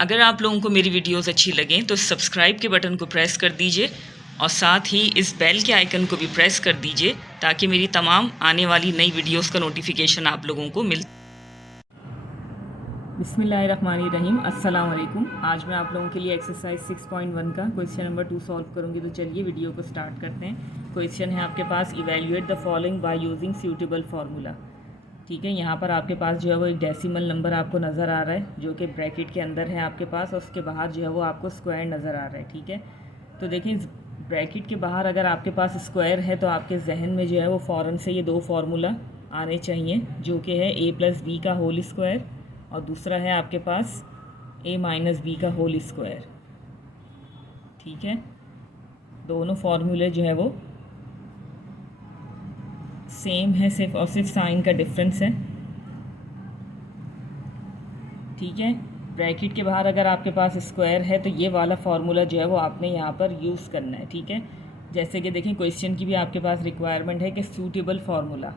अगर आप लोगों को मेरी वीडियोस अच्छी लगें तो सब्सक्राइब के बटन को प्रेस कर दीजिए और साथ ही इस बेल के आइकन को भी प्रेस कर दीजिए ताकि मेरी तमाम आने वाली नई वीडियोस का नोटिफिकेशन आप लोगों को मिल। बिस्मिल्लाहिर्रहमानिर्रहीम, अस्सलाम वालेकुम। आज मैं आप लोगों के लिए एक्सरसाइज 6.1 का क्वेश्चन नंबर 2 सॉल्व करूंगी। तो चलिए वीडियो को स्टार्ट करते हैं। क्वेश्चन है आपके पास, evaluate the following by using suitable formula. ठीक है, यहाँ पर आपके पास जो है वो एक डेसिमल नंबर आपको नज़र आ रहा है जो कि ब्रैकेट के अंदर है आपके पास, और उसके बाहर जो है वो आपको स्क्वायर नज़र आ रहा है। ठीक है, तो देखिए ब्रैकेट के बाहर अगर आपके पास स्क्वायर है तो आपके जहन में जो है वो फ़ौरन से ये दो फार्मूला आने चाहिए, जो कि है a + b का होल स्क्वायर और दूसरा है आपके पास a - b का होल स्क्वायर। ठीक है, दोनों फार्मूले जो है वो सेम है, सिर्फ और सिर्फ साइन का डिफरेंस है। ठीक है, ब्रैकेट के बाहर अगर आपके पास स्क्वायर है तो ये वाला फार्मूला जो है वो आपने यहाँ पर यूज़ करना है। ठीक है, जैसे कि देखें क्वेश्चन की भी आपके पास रिक्वायरमेंट है कि सूटेबल फार्मूला,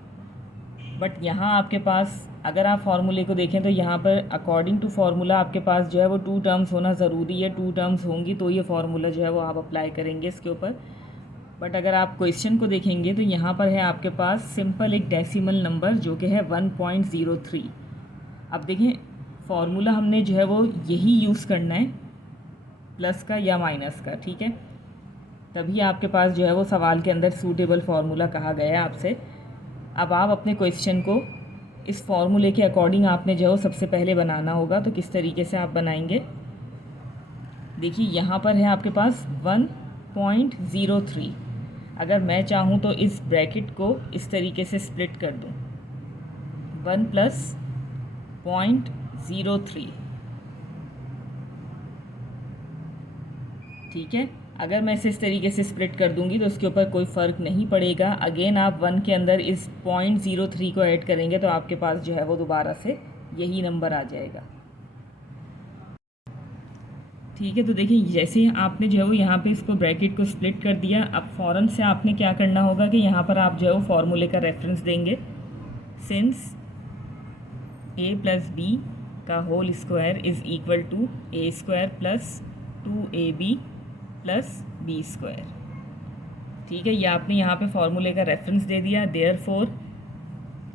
बट यहाँ आपके पास अगर आप फार्मूले को देखें तो यहाँ पर अकॉर्डिंग टू फार्मूला आपके पास जो है वो 2 टर्म्स होना ज़रूरी है। 2 टर्म्स होंगी तो ये फार्मूला जो है वो आप अप्लाई करेंगे इसके ऊपर। बट अगर आप क्वेश्चन को देखेंगे तो यहाँ पर है आपके पास सिंपल एक डेसिमल नंबर जो कि है 1.03। अब देखें फार्मूला हमने जो है वो यही यूज़ करना है, प्लस का या माइनस का। ठीक है, तभी आपके पास जो है वो सवाल के अंदर सूटेबल फार्मूला कहा गया है आपसे। अब आप अपने क्वेश्चन को इस फार्मूले के अकॉर्डिंग आपने जो है वो सबसे पहले बनाना होगा। तो किस तरीके से आप बनाएंगे, देखिए यहाँ पर है आपके पास 1.03। अगर मैं चाहूँ तो इस ब्रैकेट को इस तरीके से स्प्लिट कर दूँ, 1 + 0.03। ठीक है, अगर मैं इसे इस तरीके से स्प्लिट कर दूंगी तो उसके ऊपर कोई फ़र्क नहीं पड़ेगा। अगेन आप 1 के अंदर इस 0.03 को ऐड करेंगे तो आपके पास जो है वो दोबारा से यही नंबर आ जाएगा। ठीक है, तो देखिए जैसे ही आपने जो है वो यहाँ पे इसको ब्रैकेट को स्प्लिट कर दिया, अब फ़ौरन से आपने क्या करना होगा कि यहाँ पर आप जो है वो फार्मूले का रेफरेंस देंगे। सिंस a + b का whole square is equal to a² + 2ab + b²। ठीक है, ये आपने यहाँ पे फार्मूले का रेफरेंस दे दिया। देयरफॉर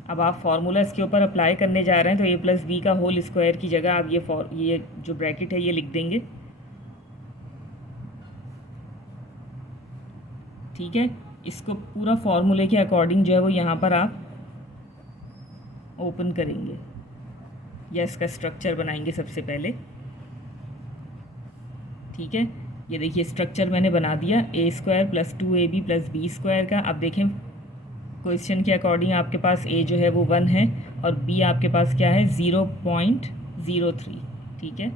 अब आप फार्मूला इसके ऊपर अप्लाई करने जा रहे हैं तो a + b का होल स्क्वायर की जगह आप ये जो ब्रैकेट है ये लिख देंगे। ठीक है, इसको पूरा फार्मूले के अकॉर्डिंग जो है वो यहाँ पर आप ओपन करेंगे या इसका स्ट्रक्चर बनाएंगे सबसे पहले। ठीक है, ये देखिए स्ट्रक्चर मैंने बना दिया a² + 2ab + b² का। अब देखें क्वेश्चन के अकॉर्डिंग आपके पास a जो है वो 1 है और b आपके पास क्या है 0.03। ठीक है,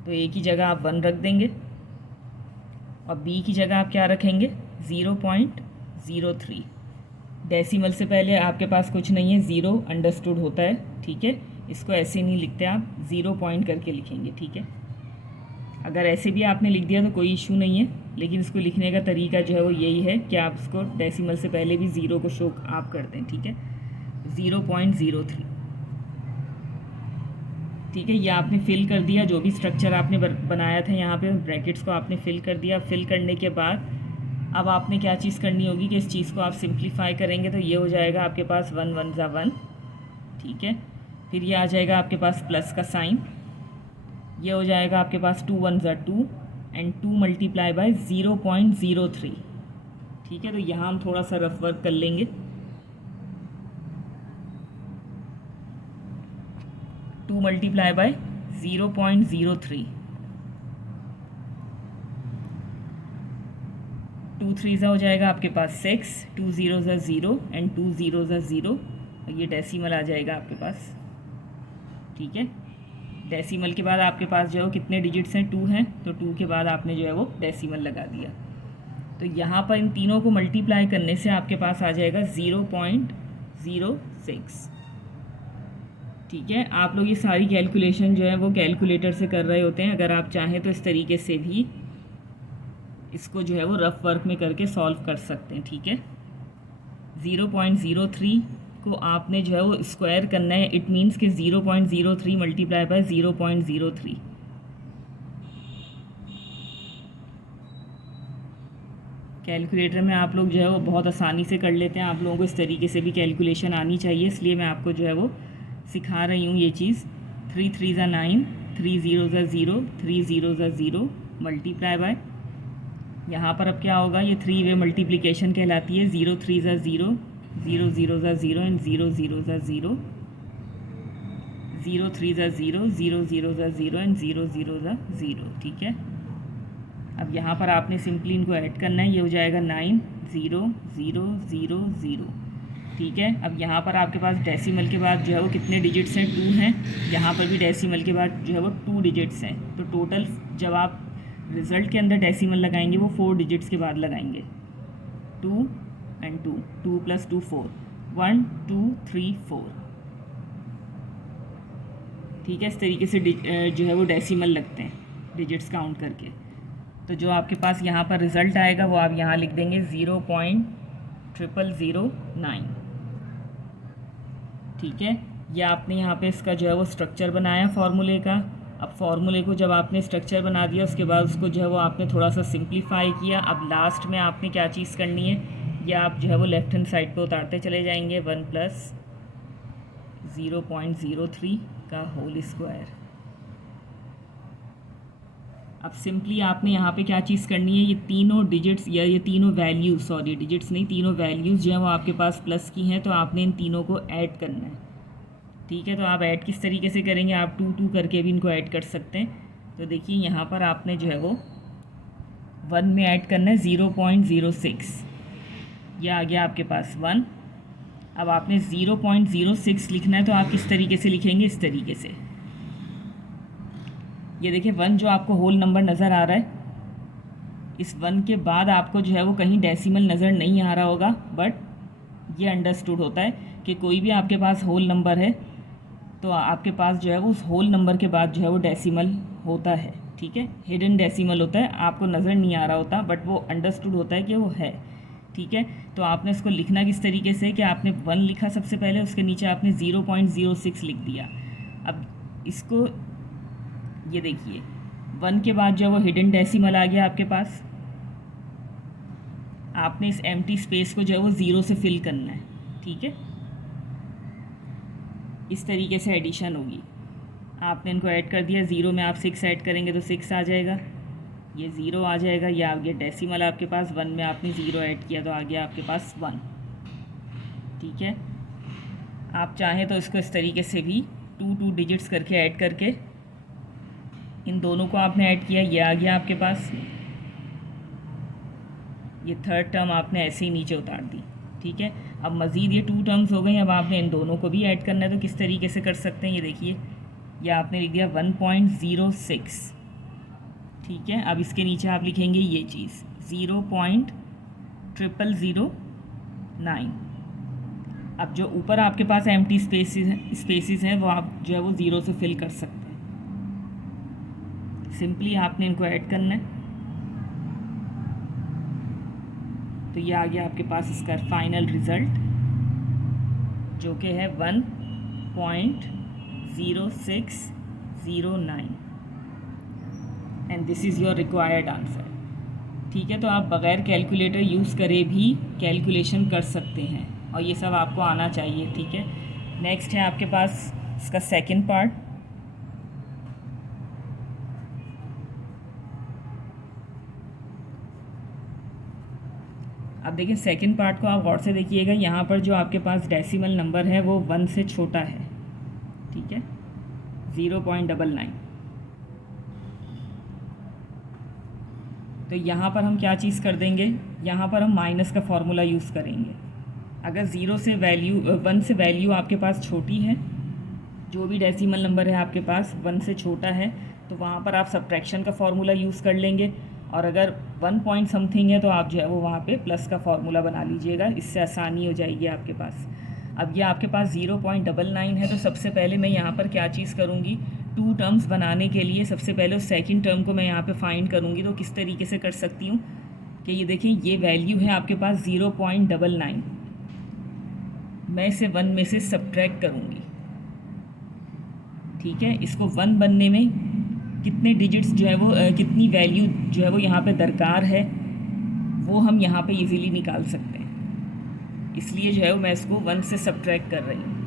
तो a की जगह आप 1 रख देंगे और b की जगह आप क्या रखेंगे 0.03। डेसिमल से पहले आपके पास कुछ नहीं है, 0 अंडरस्टूड होता है। ठीक है, इसको ऐसे नहीं लिखते, आप 0 पॉइंट करके लिखेंगे। ठीक है, अगर ऐसे भी आपने लिख दिया तो कोई इशू नहीं है, लेकिन इसको लिखने का तरीका जो है वो यही है कि आप इसको डेसिमल से पहले भी 0 को शो आप कर दें। ठीक है, 0.03। ठीक है, ये आपने फिल कर दिया, जो भी स्ट्रक्चर आपने बनाया था यहाँ पे ब्रैकेट्स को आपने फिल कर दिया। फिल करने के बाद अब आपने क्या चीज़ करनी होगी कि इस चीज़ को आप सिंप्लीफाई करेंगे तो ये हो जाएगा आपके पास 1 1 ज़ा 1। ठीक है, फिर ये आ जाएगा आपके पास प्लस का साइन, ये हो जाएगा आपके पास 2 1 ज़ा 2 एंड 2 × 0.03। ठीक है, तो यहाँ हम थोड़ा सा रफ वर्क कर लेंगे। 2 × 0.03, 2 3 ज़ा हो जाएगा आपके पास 6, 2 0 ज़ा 0 एंड 2 0 ज़ा 0, ये डेसिमल आ जाएगा आपके पास। ठीक है, डेसिमल के बाद आपके पास जो है कितने डिजिट्स हैं 2 हैं, तो 2 के बाद आपने जो है वो डेसिमल लगा दिया। तो यहाँ पर इन तीनों को मल्टीप्लाई करने से आपके पास आ जाएगा 0.06। ठीक है, आप लोग ये सारी कैलकुलेशन जो है वो कैलकुलेटर से कर रहे होते हैं। अगर आप चाहें तो इस तरीके से भी इसको जो है वो रफ वर्क में करके सॉल्व कर सकते हैं। ठीक है, 0.03 को आपने जो है वो स्क्वायर करना है। इट मीन्स कि 0.03 मल्टीप्लाई बाय 0.03। कैलकुलेटर में आप लोग जो है वो बहुत आसानी से कर लेते हैं। आप लोगों को इस तरीके से भी कैलकुलेशन आनी चाहिए, इसलिए मैं आपको जो है वो सिखा रही हूँ ये चीज़। 3 3 ज़ा 9, 3 0 ज़ा 0, 3 0 ज़ा 0 मल्टीप्लाई बाय, यहाँ पर अब क्या होगा, ये 3 वे मल्टीप्लिकेशन कहलाती है। 0 3 ज़ा 0, 0 0 ज़ा 0 एंड 0 0 ज़ा 0, 0 3 ज़ा 0, 0 0 ज़ा 0 एंड 0 0 ज़ा 0। ठीक है, अब यहाँ पर आपने सिंपली इनको ऐड करना है। ये हो जाएगा 9 0 0 0 0। ठीक है, अब यहाँ पर आपके पास डेसिमल के बाद जो है वो कितने डिजिट्स हैं, 2 हैं। यहाँ पर भी डेसिमल के बाद जो है वो 2 डिजिट्स हैं। तो टोटल जब आप रिज़ल्ट के अंदर डेसिमल लगाएंगे वो 4 डिजिट्स के बाद लगाएंगे। 2 एंड 2, 2 + 2 4, 1 2 3 4। ठीक है, इस तरीके से जो है वो डेसिमल लगते हैं डिजिट्स काउंट करके। तो जो आपके पास यहाँ पर रिज़ल्ट आएगा वो आप यहाँ लिख देंगे 0.0009। ठीक है, ये आपने यहाँ पे इसका जो है वो स्ट्रक्चर बनाया फार्मूले का। अब फार्मूले को जब आपने स्ट्रक्चर बना दिया उसके बाद उसको जो है वो आपने थोड़ा सा सिंप्लीफाई किया। अब लास्ट में आपने क्या चीज़ करनी है, या आप जो है वो लेफ़्ट हैंड साइड पे उतारते चले जाएंगे। 1 + 0.03 का होल स्क्वायर। अब सिंपली आपने यहाँ पे क्या चीज़ करनी है, ये तीनों डिजिट्स या ये तीनों वैल्यूज़, सॉरी डिजिट्स नहीं, तीनों वैल्यूज़ जो है वो आपके पास प्लस की हैं, तो आपने इन तीनों को ऐड करना है। ठीक है, तो आप ऐड किस तरीके से करेंगे, आप 2 2 करके भी इनको ऐड कर सकते हैं। तो देखिए यहाँ पर आपने जो है वो 1 में ऐड करना है 0.06, यह आ गया आपके पास 1। अब आपने 0.06 लिखना है, तो आप किस तरीके से लिखेंगे, इस तरीके से। ये देखिए 1 जो आपको होल नंबर नज़र आ रहा है, इस 1 के बाद आपको जो है वो कहीं डेसिमल नज़र नहीं आ रहा होगा, बट ये अंडरस्टूड होता है कि कोई भी आपके पास होल नंबर है तो आपके पास जो है वो उस होल नंबर के बाद जो है वो डेसिमल होता है। ठीक है, हिडन डेसिमल होता है, आपको नज़र नहीं आ रहा होता, बट वो अंडरस्टूड होता है कि वो है। ठीक है, तो आपने इसको लिखना किस तरीके से कि आपने 1 लिखा सबसे पहले, उसके नीचे आपने 0.06 लिख दिया। अब इसको ये देखिए 1 के बाद जो है वो हिडन डेसिमल आ गया आपके पास। आपने इस एम्प्टी स्पेस को जो है वो 0 से फिल करना है। ठीक है, इस तरीके से एडिशन होगी। आपने इनको ऐड कर दिया, 0 में आप 6 ऐड करेंगे तो 6 आ जाएगा, ये 0 आ जाएगा, ये आ गया डेसिमल आपके पास। 1 में आपने 0 ऐड किया तो आ गया आपके पास 1। ठीक है, आप चाहें तो इसको इस तरीके से भी 2 2 डिजिट्स करके ऐड करके इन दोनों को आपने ऐड किया, ये आ गया आपके पास। ये थर्ड टर्म आपने ऐसे ही नीचे उतार दी। ठीक है, अब मज़ीद ये 2 टर्म्स हो गई, अब आपने इन दोनों को भी ऐड करना है। तो किस तरीके से कर सकते हैं, ये देखिए, ये आपने लिख दिया 1.06। ठीक है, अब इसके नीचे आप लिखेंगे ये चीज़ 0.0009। अब जो ऊपर आपके पास एम्प्टी स्पेसिस हैं वो आप जो है वो 0 से फिल कर सकते हैं। सिंपली आपने इनको ऐड करना है, तो ये आ गया आपके पास इसका फाइनल रिज़ल्ट, जो कि है 1.0609 and this is your required answer. ठीक है, तो आप बग़ैर कैलकुलेटर यूज़ करे भी कैलकुलेशन कर सकते हैं, और ये सब आपको आना चाहिए। ठीक है, नेक्स्ट है आपके पास इसका सेकंड पार्ट। अब देखिए सेकंड पार्ट को आप गौर से देखिएगा। यहाँ पर जो आपके पास डेसिमल नंबर है वो 1 से छोटा है। ठीक है, 0.99। तो यहाँ पर हम क्या चीज़ कर देंगे, यहाँ पर हम माइनस का फॉर्मूला यूज़ करेंगे। अगर 1 से वैल्यू आपके पास छोटी है, जो भी डेसिमल नंबर है आपके पास 1 से छोटा है, तो वहाँ पर आप सब्ट्रैक्शन का फॉर्मूला यूज़ कर लेंगे। और अगर 1 पॉइंट समथिंग है तो आप जो है वो वहाँ पे प्लस का फॉर्मूला बना लीजिएगा, इससे आसानी हो जाएगी आपके पास। अब ये आपके पास 0.99 है, तो सबसे पहले मैं यहाँ पर क्या चीज़ करूँगी, 2 टर्म्स बनाने के लिए सबसे पहले उस सेकंड टर्म को मैं यहाँ पे फाइंड करूँगी। तो किस तरीके से कर सकती हूँ कि ये देखिए, ये वैल्यू है आपके पास 0.99। मैं इसे 1 में से सब्ट्रैक्ट करूँगी, ठीक है। इसको 1 बनने में कितने डिजिट्स जो है वो कितनी वैल्यू जो है वो यहाँ पे दरकार है वो हम यहाँ पे इजीली निकाल सकते हैं, इसलिए जो है वो मैं इसको 1 से सब्ट्रैक्ट कर रही हूँ।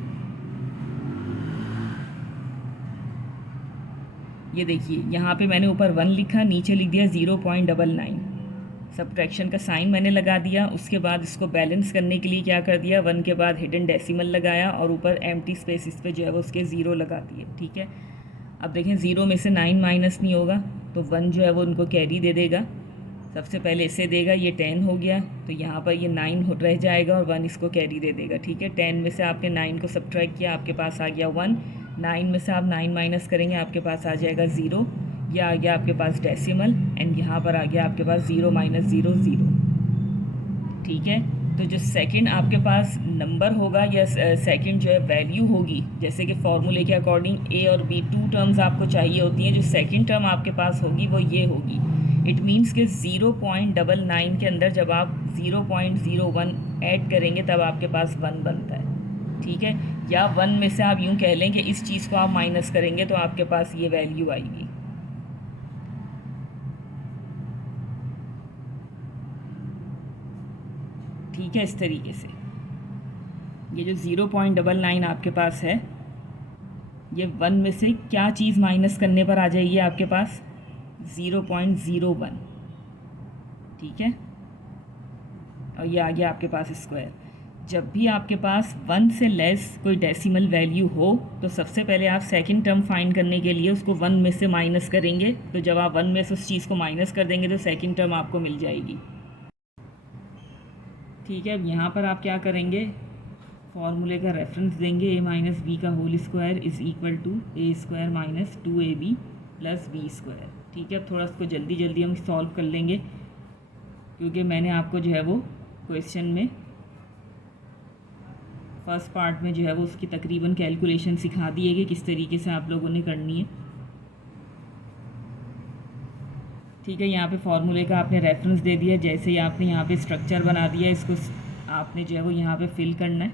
ये देखिए यहाँ पे मैंने ऊपर 1 लिखा, नीचे लिख दिया 0.99, सब्ट्रैक्शन का साइन मैंने लगा दिया। उसके बाद इसको बैलेंस करने के लिए क्या कर दिया, 1 के बाद हिडन डेसिमल लगाया और ऊपर एम्प्टी स्पेस इस पे जो है वो उसके 0 लगा दिए, ठीक है। अब देखें 0 में से 9 माइनस नहीं होगा तो 1 जो है वो उनको कैरी दे देगा। सबसे पहले इसे देगा, ये 10 हो गया तो यहाँ पर ये 9 रह जाएगा और 1 इसको कैरी दे देगा, ठीक है। 10 में से आपने 9 को सब्ट्रैक्ट किया, आपके पास आ गया 1। 9 में से आप 9 माइनस करेंगे, आपके पास आ जाएगा 0। ये आ गया आपके पास डेसिमल एंड यहाँ पर आ गया आपके पास 0 माइनस 0 0, ठीक है। तो जो सेकंड आपके पास नंबर होगा या सेकंड जो है वैल्यू होगी, जैसे कि फॉर्मूले के अकॉर्डिंग ए और बी 2 टर्म्स आपको चाहिए होती हैं, जो सेकंड टर्म आपके पास होगी वो ये होगी। इट मीन्स कि 0.99 के अंदर जब आप 0.01 ऐड करेंगे तब आपके पास 1 बनता है, ठीक है। या 1 में से आप यूँ कह लें कि इस चीज़ को आप माइनस करेंगे तो आपके पास ये वैल्यू आएगी, ठीक है। इस तरीके से ये जो 0.99 आपके पास है, ये 1 में से क्या चीज़ माइनस करने पर आ जाएगी आपके पास 0.01, ठीक है। और ये आ गया आपके पास स्क्वायर। जब भी आपके पास 1 से लेस कोई डेसिमल वैल्यू हो तो सबसे पहले आप सेकंड टर्म फाइंड करने के लिए उसको 1 में से माइनस करेंगे, तो जब आप 1 में से उस चीज़ को माइनस कर देंगे तो सेकंड टर्म आपको मिल जाएगी, ठीक है। अब यहाँ पर आप क्या करेंगे, फॉर्मूले का रेफरेंस देंगे, a माइनस बी का whole square is equal to A square minus 2ab plus B square, ठीक है। अब थोड़ा इसको जल्दी जल्दी हम सॉल्व कर लेंगे क्योंकि मैंने आपको जो है वो क्वेश्चन में फर्स्ट पार्ट में जो है वो उसकी तकरीबन कैलकुलेशन सिखा दी है कि किस तरीके से आप लोगों ने करनी है, ठीक है। यहाँ पे फॉर्मूले का आपने रेफरेंस दे दिया, जैसे ही आपने यहाँ पे स्ट्रक्चर बना दिया, इसको आपने जो है वो यहाँ पे फिल करना है,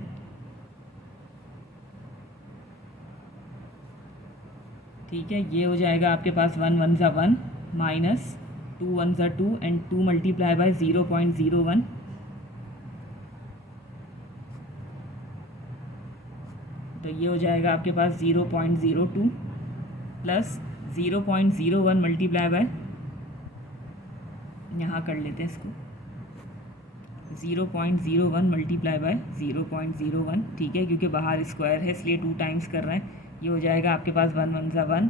ठीक है। ये हो जाएगा आपके पास 1 1 ज़ा 1 माइनस 2 1 ज़ा 2 एंड 2 मल्टीप्लाई बाय 0.01, तो ये हो जाएगा आपके पास 0.02 प्लस 0.01 मल्टीप्लाई बाय, यहाँ कर लेते हैं इसको 0.01 मल्टीप्लाई बाय 0.01, ठीक है, क्योंकि बाहर स्क्वायर है इसलिए 2 टाइम्स कर रहे हैं। ये हो जाएगा आपके पास 1 1 ज़ा 1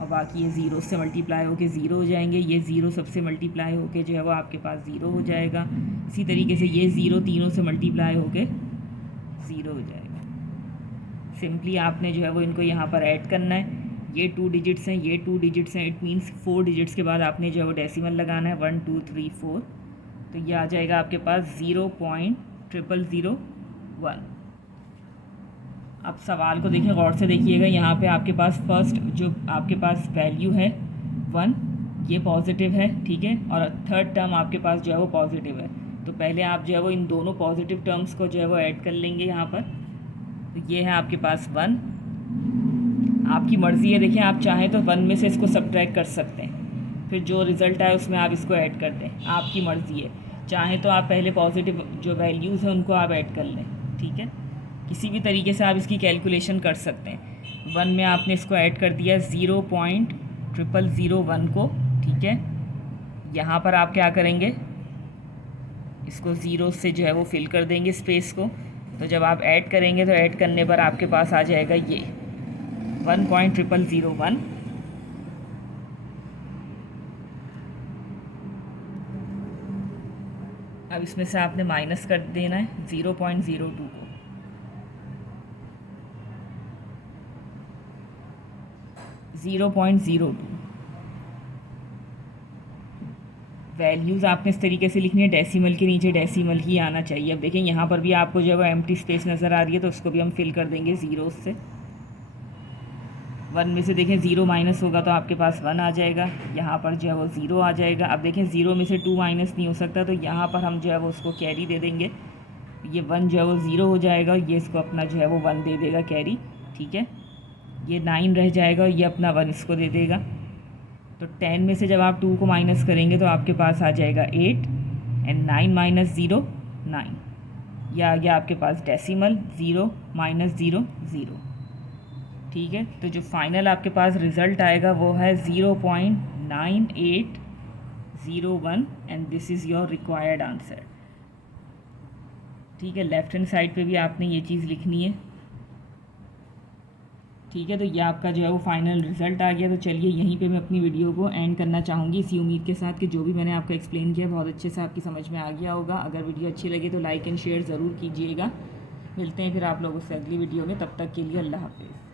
और बाकी ये 0 से मल्टीप्लाई होके 0 हो जाएंगे, ये 0 सबसे मल्टीप्लाई होके जो है वो आपके पास 0 हो जाएगा। इसी तरीके से ये 0 तीनों से मल्टीप्लाई होके 0 हो जाएगा। सिंपली आपने जो है वो इनको यहाँ पर ऐड करना है, ये 2 डिजिट्स हैं, ये 2 डिजिट्स हैं, इट मीन्स 4 डिजिट्स के बाद आपने जो है वो डेसिमल लगाना है 1 2 3 4, तो ये आ जाएगा आपके पास 0.0001। अब सवाल को देखिए, गौर से देखिएगा, यहाँ पे आपके पास फर्स्ट जो आपके पास वैल्यू है 1 ये पॉजिटिव है, ठीक है, और थर्ड टर्म आपके पास जो है वो पॉजिटिव है, तो पहले आप जो है वो इन दोनों पॉजिटिव टर्म्स को जो है वो ऐड कर लेंगे यहाँ पर। तो ये है आपके पास 1, आपकी मर्ज़ी है, देखिए आप चाहें तो 1 में से इसको सब्ट्रैक्ट कर सकते हैं, फिर जो रिज़ल्ट आए उसमें आप इसको ऐड कर दें, आपकी मर्ज़ी है। चाहें तो आप पहले पॉजिटिव जो वैल्यूज़ हैं उनको आप ऐड कर लें, ठीक है, किसी भी तरीके से आप इसकी कैलकुलेशन कर सकते हैं। 1 में आपने इसको ऐड कर दिया 0.0001 को, ठीक है। यहाँ पर आप क्या करेंगे, इसको 0 से जो है वो फिल कर देंगे स्पेस को, तो जब आप ऐड करेंगे तो ऐड करने पर आपके पास आ जाएगा ये 1.0001, अब इसमें से आपने माइनस कर देना है 0.02 को, 0.02 वैल्यूज़ आपने इस तरीके से लिखनी है, डेसिमल के नीचे डेसिमल ही आना चाहिए। अब देखें यहाँ पर भी आपको जो है एम्प्टी स्पेस नज़र आ रही है, तो उसको भी हम फिल कर देंगे 0 से। 1 में से देखें 0 माइनस होगा तो आपके पास 1 आ जाएगा, यहाँ पर जो है वो 0 आ जाएगा। अब देखें 0 में से 2 माइनस नहीं हो सकता, तो यहाँ पर हम जो है वो उसको कैरी दे देंगे, ये 1 जो है वो 0 हो जाएगा और ये इसको अपना जो है वो 1 दे देगा कैरी, ठीक है। ये 9 रह जाएगा और ये अपना 1 इसको दे देगा। तो 10 में से जब आप 2 को माइनस करेंगे तो आपके पास आ जाएगा 8 एंड 9 माइनस 0 9। यह आ गया आपके पास डेसिमल 0 माइनस 0 0, ठीक है। तो जो फाइनल आपके पास रिज़ल्ट आएगा वो है 0.9801 and this is your required answer, ठीक है। लेफ्ट हैंड साइड पे भी आपने ये चीज़ लिखनी है, ठीक है। तो ये आपका जो है वो फाइनल रिज़ल्ट आ गया। तो चलिए यहीं पे मैं अपनी वीडियो को एंड करना चाहूँगी इसी उम्मीद के साथ कि जो भी मैंने आपको एक्सप्लेन किया बहुत अच्छे से आपकी समझ में आ गया होगा। अगर वीडियो अच्छी लगे तो लाइक एंड शेयर ज़रूर कीजिएगा। मिलते हैं फिर आप लोगों से अगली वीडियो में, तब तक के लिए अल्लाह हाफिज़।